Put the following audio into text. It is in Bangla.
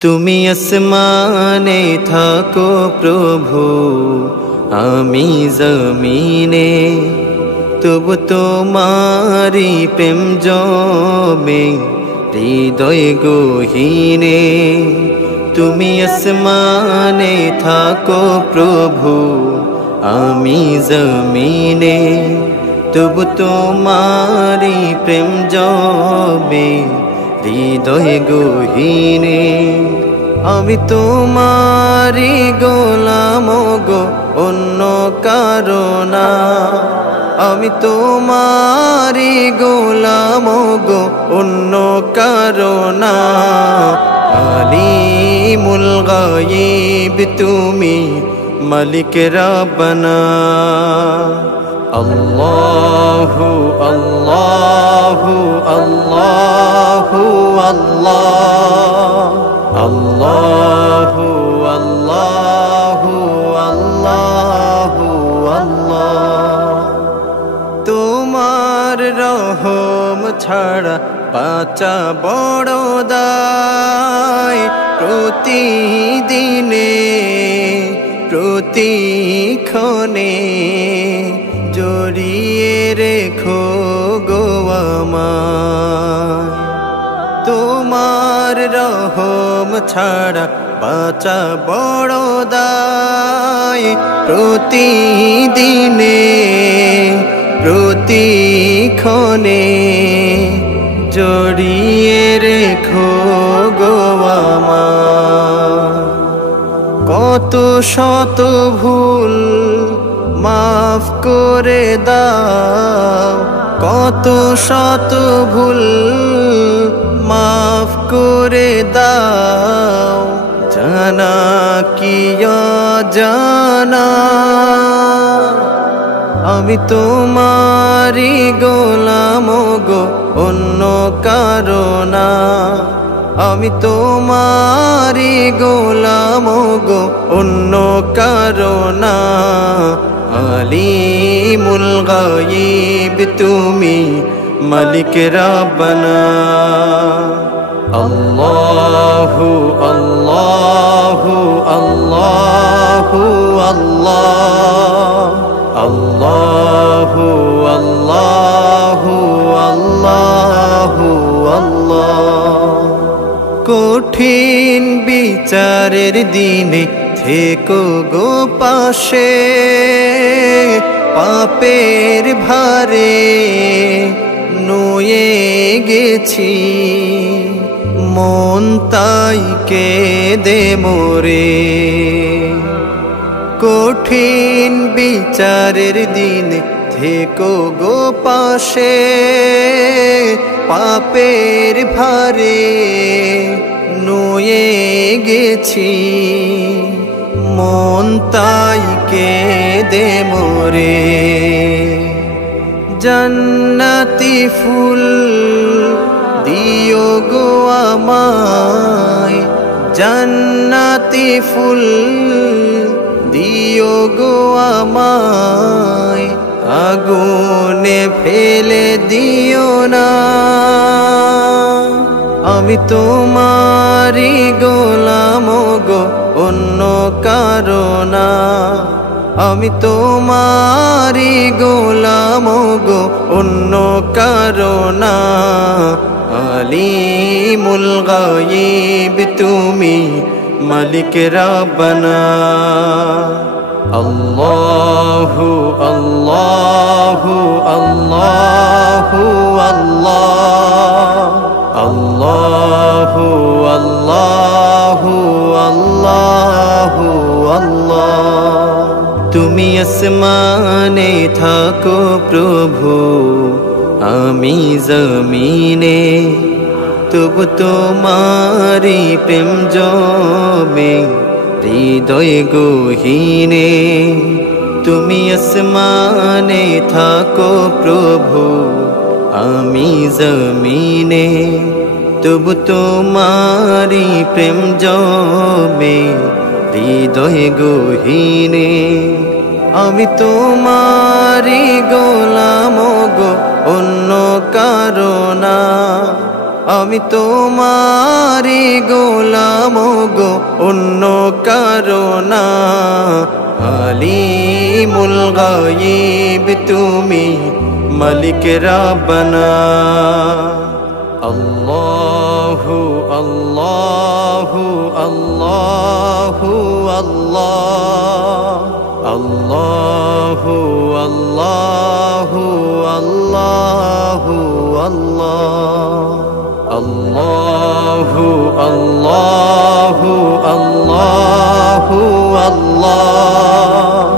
তুমি আসমানে থাকো প্রভু, আমি জমিনে, তবু তোমারি প্রেম জমে হৃদয় গহীনে। তুমি আসমানে থাকো প্রভু, আমি জমিনে, তবু তোমারি প্রেম জমে হৃদয় গহীনে। আমি তোমারি গোলাম গো, অন্য কারো না। আমি তোমারি গোলাম গো, অন্য কারো না। আলিমুল গায়ব তুমি, মালিক রব্বানা। আল্লাহু আল্লাহু আল্লাহু আল্লাহ, আল্লাহু আল্লাহু আল্লাহু আল্লাহ। তোমার রহম ছাড়া বাঁচা বড় দায়। প্রতিদিনে প্রতিক্ষণে জড়িয়ে রেখো গো আমায়। তোমার রহম ছাড়া বাঁচা বড় দায়। প্রতিদিনে প্রতিক্ষণে জড়িয়ে রেখো গো আমায়। কত শত ভুল মাফ করে দাও, কত শত ভুল মাফ করে দাও। জানা কি অজানা, আমি তোমারি গোলাম গো, অন্য কারো না। আমি তোমারি গোলাম গো, অন্য কারো না। আলিমুল গায়ব তুমি, মালিক রব্বানা। আল্লাহু আল্লাহু আল্লাহু আল্লাহ, আল্লাহু আল্লাহু আল্লাহু আল্লাহ। কঠিন বিচারের দিনে থেকো গো পাশে। পাপের ভারে নুয়ে গেছি, মন তাই কেঁদে মোরে। কঠিন বিচারের দিনে থেকো গো পাশে। পাপের ভারে নুয়ে গেছি, মন তাই কেঁদে মোরে। জান্নাতি ফুল দিও গো আমায়, জান্নাতি ফুল দিও গো আমায়। আগুনে ফেলে দিও না, আমি তোমারি গোলাম গো, অন্য কারো না। আমি তোমারি গোলাম গো, অন্য কারো না। আলিমুল গায়ব তুমি, মালিক রব্বানা। আল্লাহু আল্লাহু আল্লাহু আল্লাহ, আল্লাহু আল্লাহু আল্লাহু আল্লাহ। তুমি আসমানে থাকো প্রভু, আমি জমিনে, তবু তোমারি প্রেম জমে হৃদয় গহীনে। তুমি আসমানে থাকো প্রভু, আমি জমিনে, তবু তোমারি প্রেম জমে হৃদয় গহীনে। আমি তোমারি গোলাম গো, অন্য কারো না। আমি তোমারি গোলাম গো অন্য কারো না। আলিমুল গায়ব তুমি মালিক রাব্বানা। আল্লাহু আল্লাহু আল্লাহু আল্লাহ, আল্লাহু আল্লাহু আল্লাহু আল্লাহ, আল্লাহু আল্লাহু আল্লাহু আল্লাহ।